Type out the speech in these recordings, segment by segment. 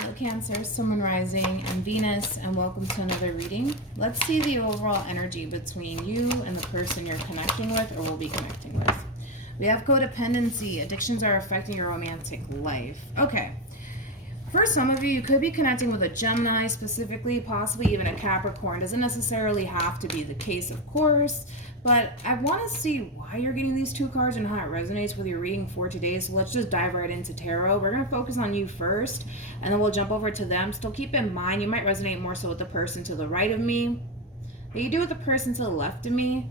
Hello Cancer, Sun, Moon, Rising, and Venus, and welcome to another reading. Let's see the overall energy between you and the person you're connecting with or will be connecting with. We have codependency. Addictions are affecting your romantic life. Okay. For some of you, you could be connecting with a Gemini specifically, possibly even a Capricorn. Doesn't necessarily have to be the case, of course, but I want to see why you're getting these two cards and how it resonates with your reading for today. So let's just dive right into tarot. We're going to focus on you first, and then we'll jump over to them. Still keep in mind, you might resonate more so with the person to the right of me than you do with the person to the left of me.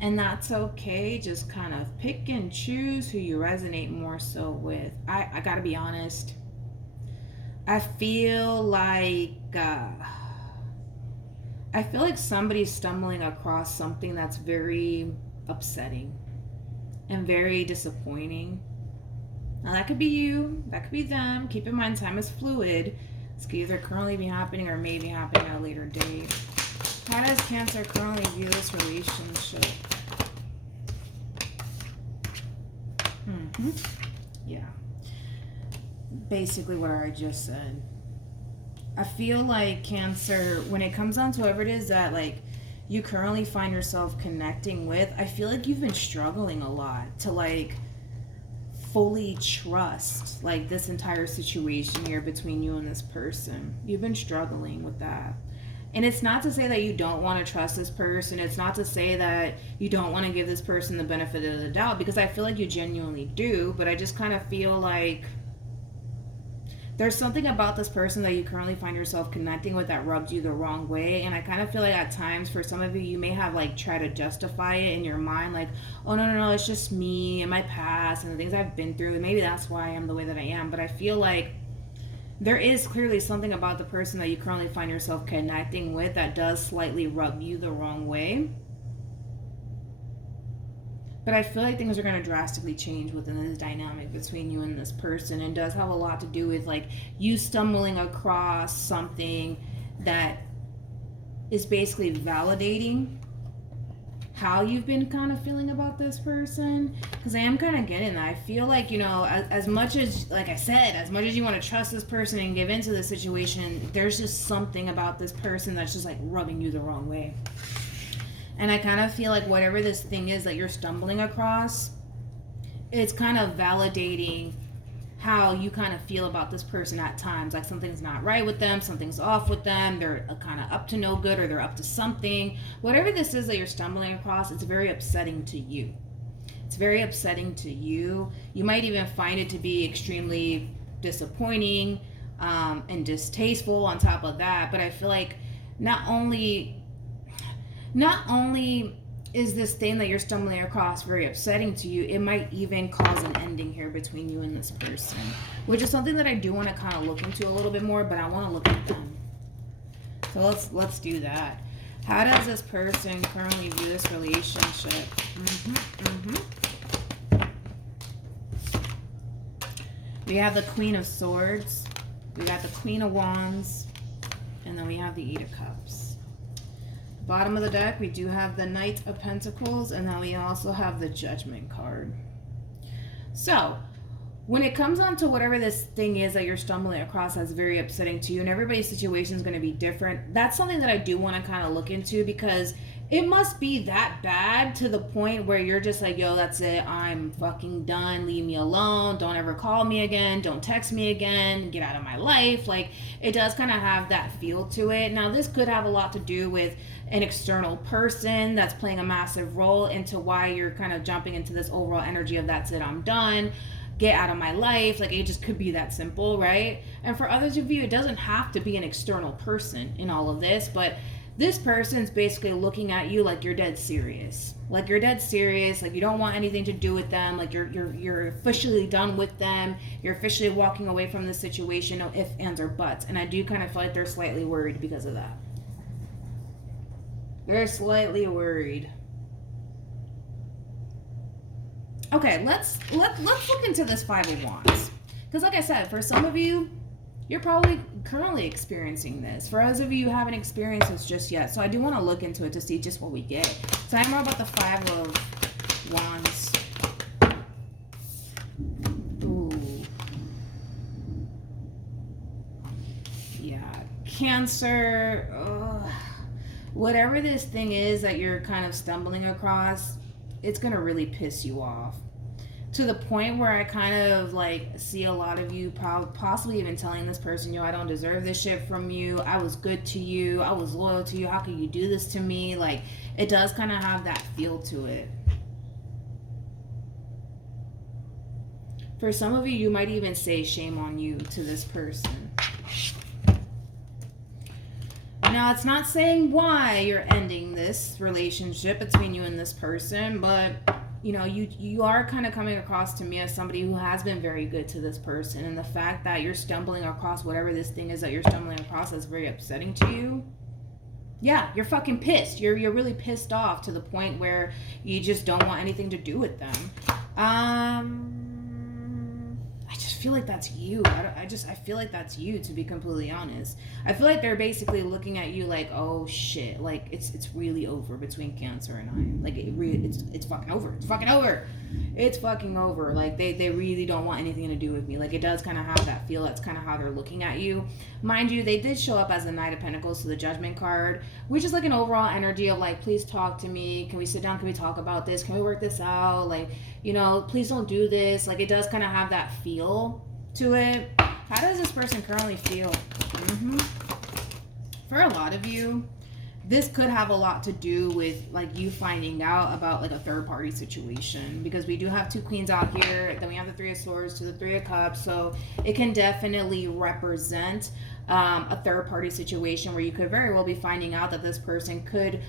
And that's okay. Just kind of pick and choose who you resonate more so with. I got to be honest. I feel like somebody's stumbling across something that's very upsetting and very disappointing. Now that could be you, that could be them. Keep in mind, time is fluid. This could either currently be happening or maybe happening at a later date. How does Cancer currently view this relationship? Yeah. Basically what I just said. I feel like Cancer, when it comes down to whoever it is that like you currently find yourself connecting with, I feel like you've been struggling a lot to like fully trust like this entire situation here between you and this person. You've been struggling with that. And it's not to say that you don't want to trust this person. It's not to say that you don't want to give this person the benefit of the doubt, because I feel like you genuinely do, but I just kind of feel like there's something about this person that you currently find yourself connecting with that rubbed you the wrong way. And I kind of feel like at times for some of you, you may have like tried to justify it in your mind. Like, oh, no, it's just me and my past and the things I've been through. And maybe that's why I am the way that I am. But I feel like there is clearly something about the person that you currently find yourself connecting with that does slightly rub you the wrong way. But I feel like things are going to drastically change within this dynamic between you and this person. And does have a lot to do with like you stumbling across something that is basically validating how you've been kind of feeling about this person. Because I am kind of getting that. I feel like, you know, as much as, like I said, as much as you want to trust this person and give into the situation, there's just something about this person that's just like rubbing you the wrong way. And I kind of feel like whatever this thing is that you're stumbling across, it's kind of validating how you kind of feel about this person at times. Like something's not right with them, something's off with them, they're kind of up to no good, or they're up to something. Whatever this is that you're stumbling across, it's very upsetting to you. It's very upsetting to you. You might even find it to be extremely disappointing and distasteful on top of that. But I feel like not only is this thing that you're stumbling across very upsetting to you, it might even cause an ending here between you and this person, which is something that I do want to kind of look into a little bit more, but I want to look at them. So let's do that. How does this person currently view this relationship? We have the Queen of Swords, we got the Queen of Wands, and then we have the Eight of Cups. Bottom of the deck, we do have the Knight of Pentacles, and then we also have the Judgment card. So, when it comes on to whatever this thing is that you're stumbling across that's very upsetting to you, and everybody's situation is going to be different, that's something that I do want to kind of look into, because it must be that bad to the point where you're just like, yo, that's it, I'm fucking done, leave me alone, don't ever call me again, don't text me again, get out of my life. Like, it does kind of have that feel to it. Now, this could have a lot to do with an external person that's playing a massive role into why you're kind of jumping into this overall energy of that's it, I'm done, get out of my life. Like, it just could be that simple, right? And for others of you, it doesn't have to be an external person in all of this, but this person's basically looking at you like you're dead serious. Like you're dead serious, like you don't want anything to do with them, like you're officially done with them, you're officially walking away from the situation, no ifs, ands, or buts. And I do kind of feel like they're slightly worried because of that. They're slightly worried. Okay, let's look into this Five of Wands. Because like I said, for some of you, you're probably currently experiencing this. For others of you who haven't experienced this just yet. So I do want to look into it to see just what we get. So I'm more about the Five of Wands. Ooh. Yeah. Cancer. Ugh. Whatever this thing is that you're kind of stumbling across, it's going to really piss you off. To the point where I kind of like see a lot of you possibly even telling this person, yo, I don't deserve this shit from you. I was good to you. I was loyal to you. How could you do this to me? Like, it does kind of have that feel to it. For some of you, you might even say shame on you to this person. Now, it's not saying why you're ending this relationship between you and this person, but, you know, you are kind of coming across to me as somebody who has been very good to this person. And the fact that you're stumbling across whatever this thing is that you're stumbling across is very upsetting to you. Yeah, you're fucking pissed. You're really pissed off to the point where you just don't want anything to do with them. I just feel like that's you. I feel like that's you, to be completely honest. I feel like they're basically looking at you like, oh shit, like it's really over between Cancer and I. Like it's fucking over. It's fucking over. It's fucking over. Like they really don't want anything to do with me. Like it does kind of have that feel. That's kind of how they're looking at you. Mind you, they did show up as the Knight of Pentacles, so the Judgment card, which is like an overall energy of like, please talk to me. Can we sit down? Can we talk about this? Can we work this out? Like, you know, please don't do this. Like it does kind of have that feel to it. How does this person currently feel? For a lot of you, this could have a lot to do with like you finding out about like a third party situation, because we do have 2 queens out here, then we have the 3 of swords to the 3 of cups, so it can definitely represent a third party situation where you could very well be finding out that this person could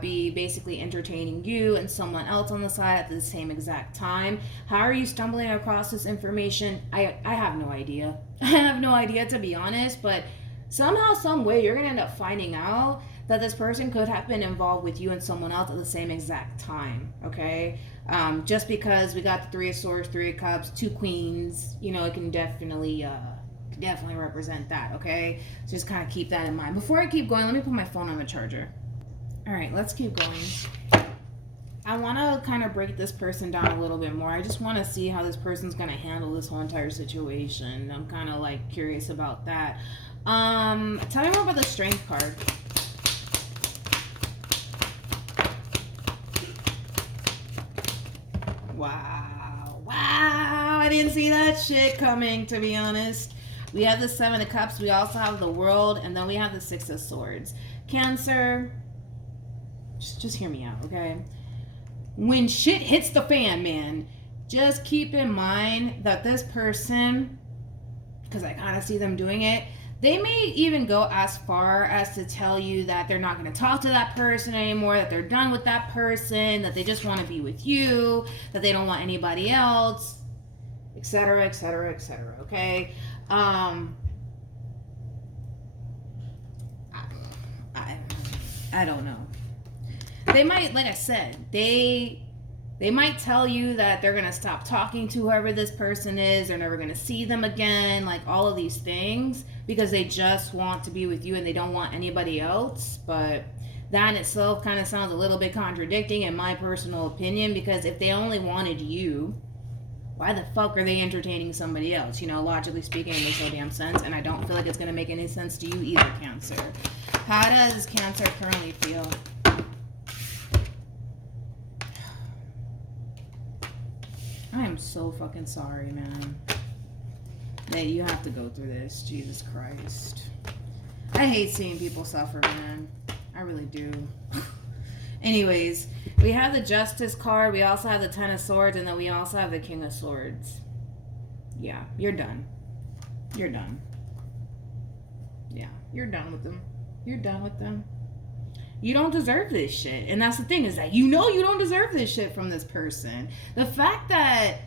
be basically entertaining you and someone else on the side at the same exact time. How are you stumbling across this information? I have no idea. I have no idea, to be honest, but somehow, some way, you're gonna end up finding out that this person could have been involved with you and someone else at the same exact time, okay? Just because we got the 3 of swords, 3 of cups, 2 queens, you know, it can definitely represent that, okay? So just kind of keep that in mind. Before I keep going, let me put my phone on the charger. All right, let's keep going. I want to kind of break this person down a little bit more. I just want to see how this person's going to handle this whole entire situation. I'm kind of like curious about that. Tell me more about the Strength card. Wow. I didn't see that shit coming, to be honest. We have the 7 of Cups. We also have the World. And then we have the 6 of Swords. Cancer, just hear me out, okay? When shit hits the fan, man, just keep in mind that this person, because I kind of see them doing it, they may even go as far as to tell you that they're not going to talk to that person anymore, that they're done with that person, that they just want to be with you, that they don't want anybody else, etc., etc., etc., okay? I don't know. They might, like I said, they might tell you that they're going to stop talking to whoever this person is. They're never going to see them again. Like all of these things, because they just want to be with you and they don't want anybody else. But that in itself kind of sounds a little bit contradicting in my personal opinion, because if they only wanted you, why the fuck are they entertaining somebody else? You know, logically speaking, it makes no damn sense. And I don't feel like it's going to make any sense to you either, Cancer. How does Cancer currently feel? I am so fucking sorry, man, that you have to go through this. Jesus Christ. I hate seeing people suffer, man. I really do. Anyways, we have the Justice card. We also have the 10 of Swords. And then we also have the King of Swords. Yeah, you're done. You're done. Yeah, you're done with them. You're done with them. You don't deserve this shit. And that's the thing, is that you know you don't deserve this shit from this person. The fact that,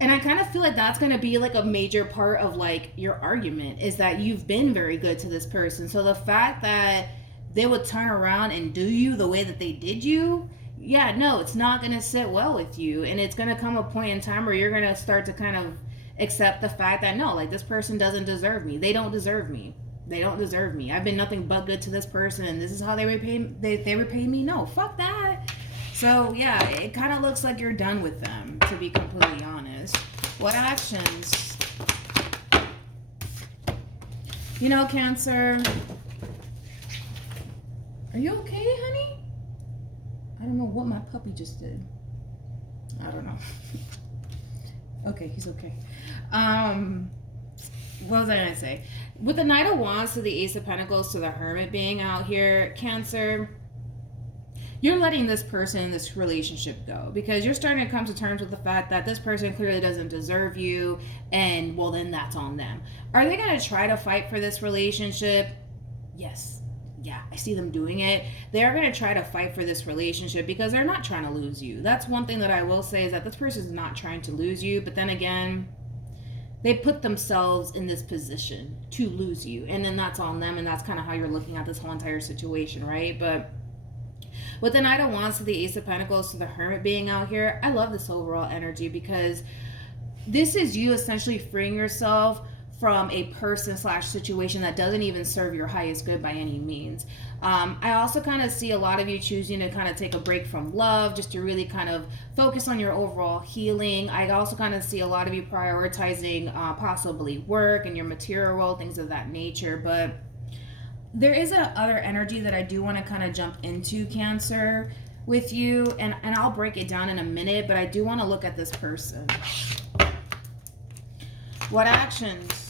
and I kind of feel like that's going to be like a major part of like your argument, is that you've been very good to this person. So the fact that they would turn around and do you the way that they did you, yeah, no, it's not going to sit well with you. And it's going to come a point in time where you're going to start to kind of accept the fact that no, like this person doesn't deserve me. They don't deserve me. They don't deserve me. I've been nothing but good to this person, and this is how they repay me. No, fuck that. So yeah, it kind of looks like you're done with them, to be completely honest. What actions You know, Cancer, are you okay, honey? I don't know what my puppy just did. I don't know. Okay, he's okay. What was I gonna say? With the Knight of Wands to the Ace of Pentacles to the Hermit being out here, Cancer, you're letting this person, this relationship go because you're starting to come to terms with the fact that this person clearly doesn't deserve you, and well, then that's on them. Are they going to try to fight for this relationship? Yes. Yeah, I see them doing it. They are going to try to fight for this relationship because they're not trying to lose you. That's one thing that I will say is that this person is not trying to lose you, but then again, they put themselves in this position to lose you, and then that's on them, and that's kind of how you're looking at this whole entire situation, right? But with the Knight of Wands to the Ace of Pentacles to the Hermit being out here, I love this overall energy because this is you essentially freeing yourself from a person / situation that doesn't even serve your highest good by any means. I also kind of see a lot of you choosing to kind of take a break from love just to really kind of focus on your overall healing. I also kind of see a lot of you prioritizing possibly work and your material world, things of that nature. But there is a other energy that I do want to kind of jump into, Cancer, with you, and I'll break it down in a minute, but I do want to look at this person. What actions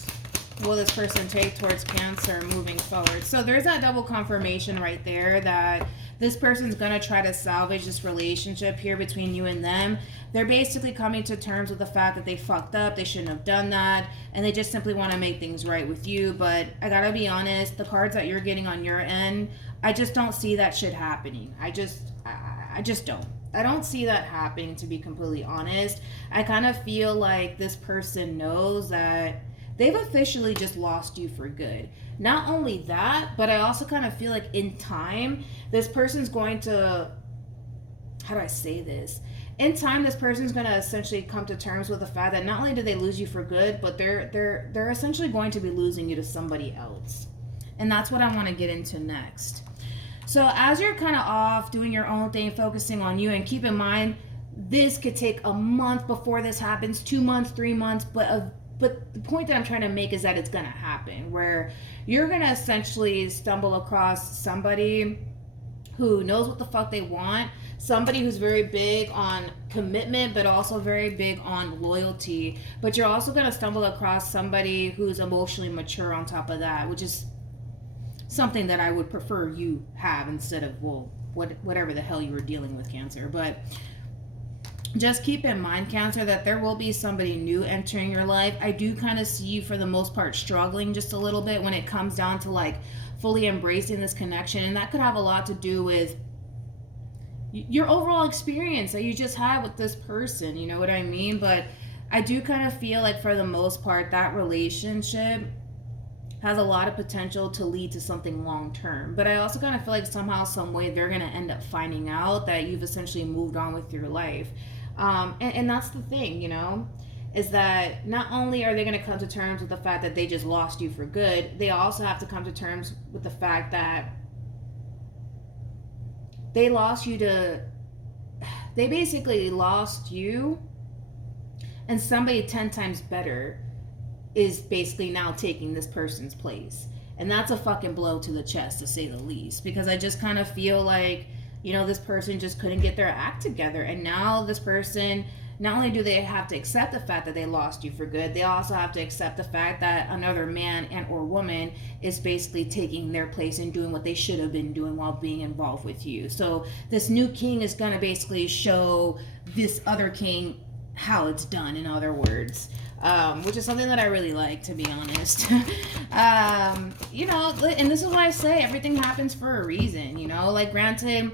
will this person take towards Cancer moving forward? So there's that double confirmation right there that this person's going to try to salvage this relationship here between you and them. They're basically coming to terms with the fact that they fucked up, they shouldn't have done that, and they just simply want to make things right with you. But I gotta be honest, the cards that you're getting on your end, I just don't see that shit happening. I just don't. I don't see that happening, to be completely honest. I kind of feel like this person knows that they've officially just lost you for good. Not only that, but I also kind of feel like in time, this person's going to, how do I say this? In time, this person's going to essentially come to terms with the fact that not only did they lose you for good, but they're essentially going to be losing you to somebody else. And that's what I want to get into next. So as you're kind of off doing your own thing, focusing on you, and keep in mind, this could take a month before this happens, 2 months, 3 months, but the point that I'm trying to make is that it's going to happen, where you're going to essentially stumble across somebody who knows what the fuck they want, somebody who's very big on commitment, but also very big on loyalty. But you're also going to stumble across somebody who's emotionally mature on top of that, which is something that I would prefer you have instead of, well, whatever the hell you were dealing with, Cancer. But just keep in mind, Cancer, that there will be somebody new entering your life. I do kind of see you, for the most part, struggling just a little bit when it comes down to like fully embracing this connection. And that could have a lot to do with your overall experience that you just had with this person. You know what I mean? But I do kind of feel like, for the most part, that relationship has a lot of potential to lead to something long term. But I also kind of feel like somehow, some way, they're going to end up finding out that you've essentially moved on with your life. And that's the thing, you know, is that not only are they going to come to terms with the fact that they just lost you for good, they also have to come to terms with the fact that they basically lost you, and somebody 10 times better is basically now taking this person's place. And that's a fucking blow to the chest, to say the least, because I just kind of feel like, you know, this person just couldn't get their act together. And now this person, not only do they have to accept the fact that they lost you for good, they also have to accept the fact that another man and or woman is basically taking their place and doing what they should have been doing while being involved with you. So this new king is going to basically show this other king how it's done, in other words. Which is something that I really like, to be honest. You know, and this is why I say everything happens for a reason, you know? Like, granted,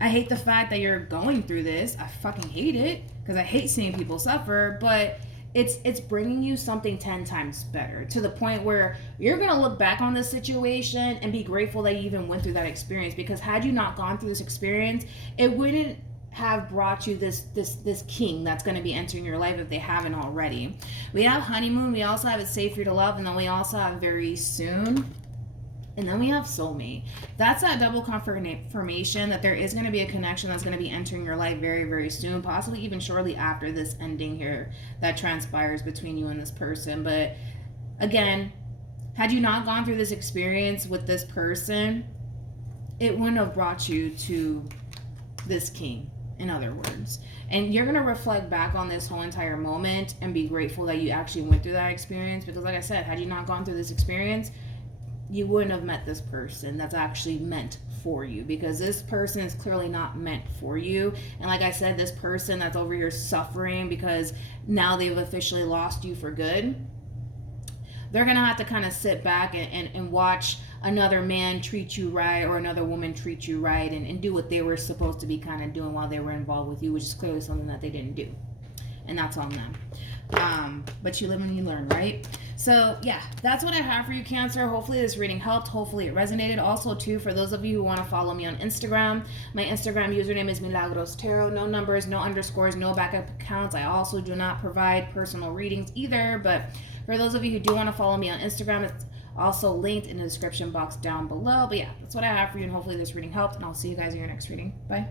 I hate the fact that you're going through this. I fucking hate it, because I hate seeing people suffer, but it's bringing you something 10 times better, to the point where you're going to look back on this situation and be grateful that you even went through that experience, because had you not gone through this experience, it wouldn't have brought you this king that's going to be entering your life if they haven't already. We have honeymoon, we also have it's safe for you to love, and then we also have very soon, and then we have soulmate. That's that double confirmation that there is going to be a connection that's going to be entering your life very, very soon, possibly even shortly after this ending here that transpires between you and this person. But again, Had you not gone through this experience with this person, it wouldn't have brought you to this king, in other words. And you're going to reflect back on this whole entire moment and be grateful that you actually went through that experience. Because like I said, had you not gone through this experience, you wouldn't have met this person that's actually meant for you, because this person is clearly not meant for you. And like I said, this person that's over here suffering because now they've officially lost you for good, they're going to have to kind of sit back and watch another man treat you right, or another woman treat you right, and do what they were supposed to be kind of doing while they were involved with you, which is clearly something that they didn't do. And that's on them. But you live and you learn, right? So yeah, that's what I have for you, Cancer. Hopefully this reading helped. Hopefully it resonated. Also too, for those of you who want to follow me on Instagram, my Instagram username is MilagrosTarot. No numbers, no underscores, no backup accounts. I also do not provide personal readings either. But for those of you who do want to follow me on Instagram, it's also linked in the description box down below. But yeah, that's what I have for you, and hopefully this reading helped, and I'll see you guys in your next reading. Bye.